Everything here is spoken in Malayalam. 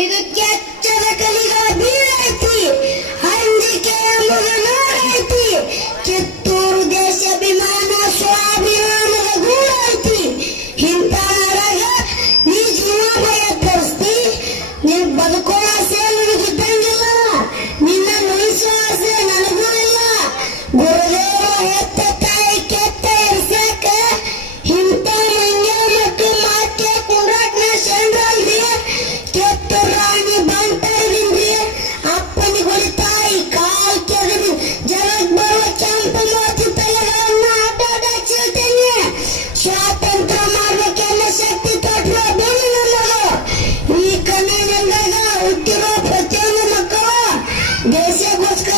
ഇടുക്കിയച്ച Если будет